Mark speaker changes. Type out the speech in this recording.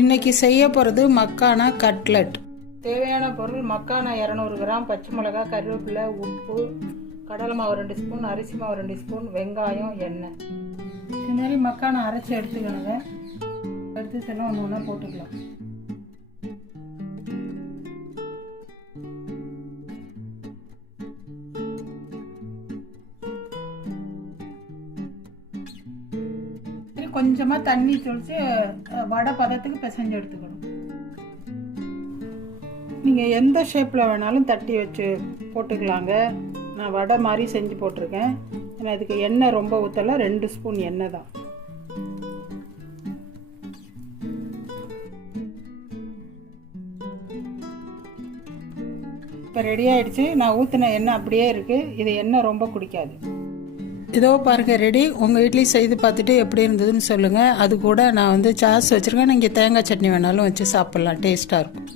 Speaker 1: இன்னைக்கு செய்ய போகிறது மக்கானா கட்லட். தேவையான பொருள் மக்கானா இரநூறு கிராம் பச்சை மிளகா கருவேப்பிலை உப்பு கடலை மாவு ரெண்டு ஸ்பூன் அரிசி மாவு ரெண்டு ஸ்பூன் வெங்காயம் எண்ணெய். இதுமாரி மக்கானா அரைச்சி எடுத்துக்கணுங்க. எடுத்து எல்லாம் ஒன்று ஒன்றா போட்டுக்கலாம். கொஞ்சமாக தண்ணி தெளித்து வடை பதத்துக்கு பிசைஞ்சு எடுத்துக்கணும். நீங்கள் எந்த ஷேப்பில் வேணாலும் தட்டி வச்சு போட்டுக்கலாங்க. நான் வடை மாதிரி செஞ்சு போட்டிருக்கேன். ஏன்னா அதுக்கு எண்ணெய் ரொம்ப ஊற்றல ரெண்டு ஸ்பூன் எண்ணெய் தான். இப்போ ரெடி ஆகிடுச்சு நான் ஊற்றின எண்ணெய் அப்படியே இருக்குது இது எண்ணெய் ரொம்ப குடிக்காது. இதோ பாருங்க ரெடி உங்கள் வீட்லேயும் செய்து பார்த்துட்டு எப்படி இருந்ததுன்னு சொல்லுங்கள் அது கூட நான் வந்து சாஸ் வச்சுருக்கேன். நீங்கள் தேங்காய் சட்னி வேணாலும் வச்சு சாப்பிட்லாம். டேஸ்ட்டாக இருக்கும்.